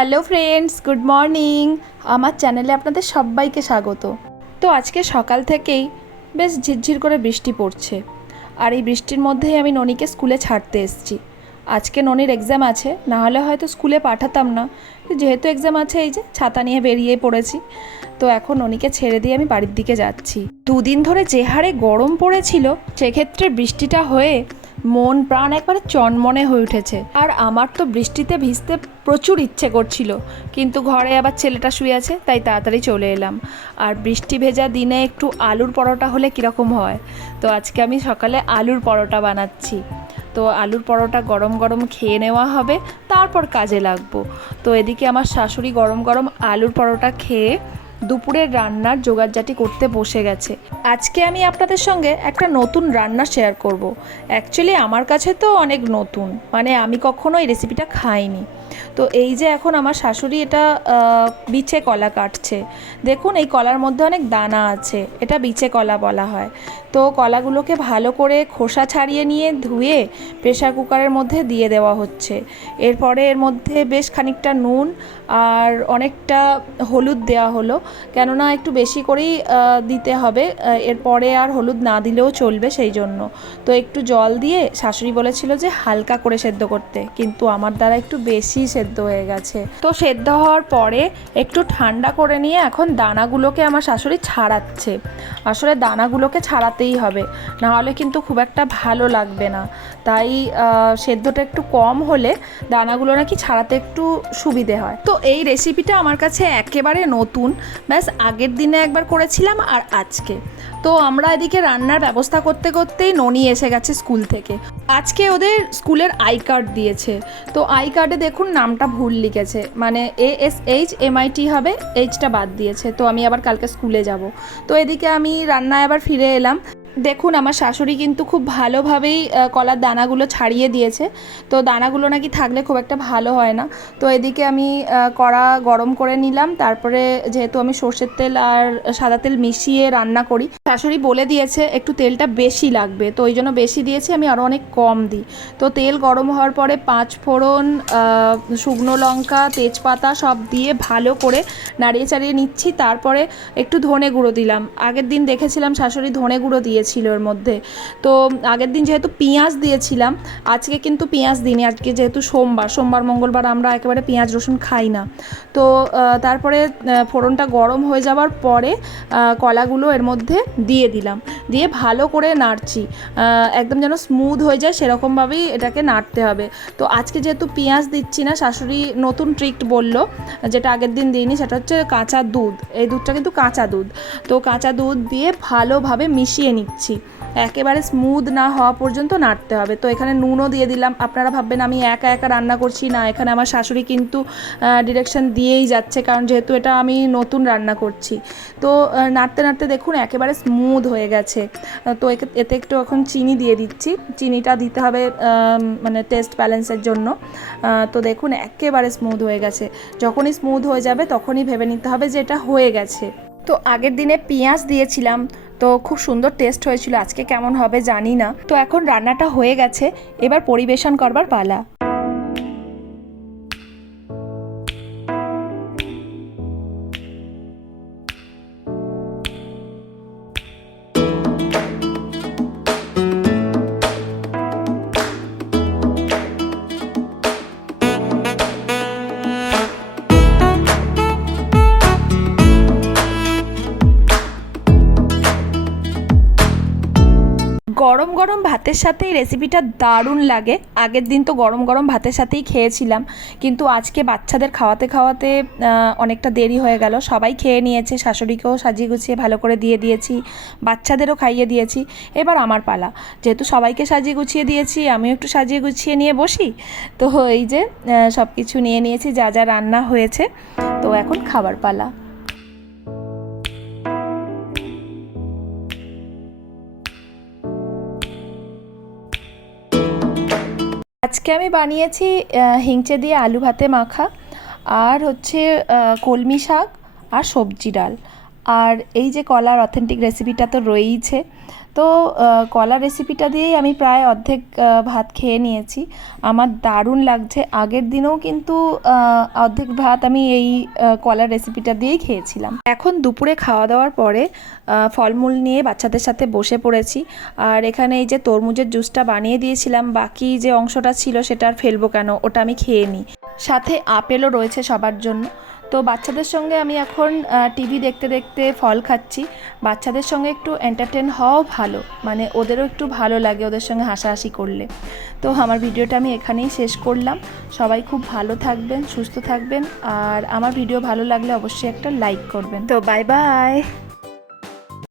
Hello friends, good morning. আমার চ্যানেলে আপনাদের সবাইকে স্বাগত। তো আজকে সকাল থেকেই বেশ ঝিরঝির করে বৃষ্টি পড়ছে, আর এই বৃষ্টির মধ্যেই আমি ননিকে স্কুলে ছাড়তে এসেছি। আজকে ননির এক্সাম আছে, না হলে হয়তো স্কুলে পাঠাতাম না, যেহেতু এক্সাম আছে এই যে ছাতা নিয়ে বেরিয়ে পড়েছি। তো এখন ননিকে ছেড়ে দিয়ে আমি বাড়ির দিকে যাচ্ছি। দুদিন ধরে যে হারে গরম পড়েছিল, সেক্ষেত্রে বৃষ্টিটা হয়ে মন প্রাণ একবারে চনমনে হয়ে উঠেছে। আর আমার তো বৃষ্টিতে ভিজতে প্রচুর ইচ্ছে করছিল, কিন্তু ঘরে আবার ছেলেটা শুয়ে আছে, তাই তাড়াতাড়ি চলে এলাম। আর বৃষ্টি ভেজা দিনে একটু আলুর পরোটা হলে কীরকম হয়। তো আজকে আমি সকালে আলুর পরোটা বানাচ্ছি। তো আলুর পরোটা গরম গরম খেয়ে নেওয়া হবে, তারপর কাজে লাগবো। তো এদিকে আমার শাশুড়ি গরম গরম আলুর পরোটা খেয়ে দুপুরের রান্নার জোগাড়জাটি করতে বসে গেছে। আজকে আমি আপনাদের সঙ্গে একটা নতুন রান্না শেয়ার করব। অ্যাকচুয়ালি আমার কাছে তো অনেক নতুন, মানে আমি কখনো এই রেসিপিটা খাইনি। তো এই যে এখন আমার শাশুড়ি এটা বিচে কলা কাটছে। দেখুন এই কলার মধ্যে অনেক দানা আছে, এটা বিচে কলা বলা হয়। তো কলাগুলোকে ভালো করে খোসা ছাড়িয়ে নিয়ে ধুয়ে প্রেসার কুকারের মধ্যে দিয়ে দেওয়া হচ্ছে। এরপরে এর মধ্যে বেশ খানিকটা নুন আর অনেকটা হলুদ দেওয়া হলো, কেননা একটু বেশি করেই দিতে হবে, এরপরে আর হলুদ না দিলেও চলবে সেই জন্য। তো একটু জল দিয়ে শাশুড়ি বলেছিল যে হালকা করে সেদ্ধ করতে, কিন্তু আমার দ্বারা একটু বেশি সেদ্ধ হয়ে গেছে। তো সেদ্ধ হওয়ার পরে একটু ঠান্ডা করে নিয়ে এখন দানাগুলোকে আমার শাশুড়ি ছাড়াচ্ছে। আসলে দানাগুলোকে ছাড়াতেই হবে, না হলে কিন্তু খুব একটা ভালো লাগবে না। তাই সেদ্ধটা একটু কম হলে দানাগুলো নাকি ছাড়াতে একটু সুবিধে হয়। তো এই রেসিপিটা আমার কাছে একেবারে নতুন, ব্যাস আগের দিনে একবার করেছিলাম আর আজকে। তো আমরা এদিকে রান্নার ব্যবস্থা করতে করতেই ননি এসে গেছে স্কুল থেকে। আজকে ওদের স্কুলের আই কার্ড দিয়েছে। তো আই কার্ডে দেখুন নামটা ভুল লিখেছে, মানে ASHMIT হবে, এইচটা বাদ দিয়েছে। তো আমি আবার কালকে স্কুলে যাব। তো এদিকে আমি রান্নায় আবার ফিরে এলাম। দেখুন আমার শাশুড়ি কিন্তু খুব ভালোভাবেই কলার দানাগুলো ছাড়িয়ে দিয়েছে। তো দানাগুলো নাকি থাকলে খুব একটা ভালো হয় না। তো এদিকে আমি কড়া গরম করে নিলাম। তারপরে যেহেতু আমি সর্ষের তেল আর সাদা তেল মিশিয়ে রান্না করি, শাশুড়ি বলে দিয়েছে একটু তেলটা বেশি লাগবে, তো ওই জন্য বেশি দিয়েছি, আমি আরও অনেক কম দিই। তো তেল গরম হওয়ার পরে 5 ফোড়ন, শুকনো লঙ্কা, তেজপাতা সব দিয়ে ভালো করে নাড়িয়ে চাড়িয়ে নিচ্ছি। তারপরে একটু ধনে গুঁড়ো দিলাম। আগের দিন দেখেছিলাম শাশুড়ি ধনে গুঁড়ো দিয়েছিল এর মধ্যে। তো আগের দিন যেহেতু পেঁয়াজ দিয়েছিলাম, আজকে কিন্তু পেঁয়াজ দিইনি। আজকে যেহেতু সোমবার মঙ্গলবার আমরা একেবারে পেঁয়াজ রসুন খাই না। তো তারপরে ফোড়নটা গরম হয়ে যাওয়ার পরে কলাগুলো এর মধ্যে দিয়ে দিলাম, দিয়ে ভালো করে নাড়ছি, একদম যেন স্মুথ হয়ে যায় সেরকমভাবেই এটাকে নাড়তে হবে। তো আজকে যেহেতু পেঁয়াজ দিচ্ছি না, শাশুড়ি নতুন ট্রিক বললো, যেটা আগের দিন দিইনি, সেটা হচ্ছে কাঁচা দুধ। এই দুধটা কিন্তু কাঁচা দুধ। তো কাঁচা দুধ দিয়ে ভালোভাবে মিশিয়ে নিচ্ছি, একেবারে স্মুথ না হওয়া পর্যন্ত নাড়তে হবে। তো এখানে নুনও দিয়ে দিলাম। আপনারা ভাববেন আমি একা একা রান্না করছি, না, এখানে আমার শাশুড়ি কিন্তু ডিরেকশন দিয়েই যাচ্ছে, কারণ যেহেতু এটা আমি নতুন রান্না করছি। তো নাড়তে নাড়তে দেখুন একেবারে স্মুথ হয়ে গেছে। তো এতে একটু এখন চিনি দিয়ে দিচ্ছি। চিনিটা দিতে হবে মানে টেস্ট ব্যালেন্সের জন্য। তো দেখুন একেবারে স্মুথ হয়ে গেছে। যখনই স্মুথ হয়ে যাবে তখনই ভেবে নিতে হবে যে এটা হয়ে গেছে। তো আগের দিনে পেঁয়াজ দিয়েছিলাম, তো খুব সুন্দর টেস্ট হয়েছিল। আজকে কেমন হবে জানি না। তো এখন রান্নাটা হয়ে গেছে, এবার পরিবেশন করবার পালা। গরম গরম ভাতের সাথে এই রেসিপিটা দারুণ লাগে। আগের দিন তো গরম গরম ভাতের সাথেই খেয়েছিলাম, কিন্তু আজকে বাচ্চাদের খাওয়াতে খাওয়াতে অনেকটা দেরি হয়ে গেল। সবাই খেয়ে নিয়েছে, শাশুড়িকেও সাজিয়ে গুছিয়ে ভালো করে দিয়ে দিয়েছি, বাচ্চাদেরও খাইয়ে দিয়েছি। এবার আমার পালা। যেহেতু সবাইকে সাজিয়ে গুছিয়ে দিয়েছি, আমিও একটু সাজিয়ে গুছিয়ে নিয়ে বসি। তো এই যে সব কিছু নিয়ে নিয়েছি, যা যা রান্না হয়েছে। তো এখন খাবার পালা। আজকে আমি বানিয়েছি হিংচে দিয়ে আলু ভাতে মাখা, আর হচ্ছে কলমি শাক আর সবজি ডাল, আর এই যে কলার অথেন্টিক রেসিপিটা তো রয়েইছে। তো কলার রেসিপিটা দিয়েই আমি প্রায় অর্ধেক ভাত খেয়ে নিয়েছি। আমার দারুণ লাগছে। আগের দিনেও কিন্তু অর্ধেক ভাত আমি এই কলার রেসিপিটা দিয়েই খেয়েছিলাম। এখন দুপুরে খাওয়া দাওয়ার পরে ফলমূল নিয়ে বাচ্চাদের সাথে বসে পড়েছি। আর এখানে এই যে তরমুজের জুসটা বানিয়ে দিয়েছিলাম, বাকি যে অংশটা ছিল সেটা আর ফেলবো কেন, ওটা আমি খেয়ে নিই। সাথে আপেলও রয়েছে সবার জন্য। তো বাচ্চাদের সঙ্গে আমি এখন টিভি দেখতে দেখতে ফল খাচ্ছি। বাচ্চাদের সঙ্গে একটু এন্টারটেন হওয়াও ভালো, মানে ওদেরও একটু ভালো লাগে ওদের সঙ্গে হাসাহাসি করলে। তো আমার ভিডিওটা আমি এখানেই শেষ করলাম। সবাই খুব ভালো থাকবেন, সুস্থ থাকবেন, আর আমার ভিডিও ভালো লাগলে অবশ্যই একটা লাইক করবেন। তো বাই বাই।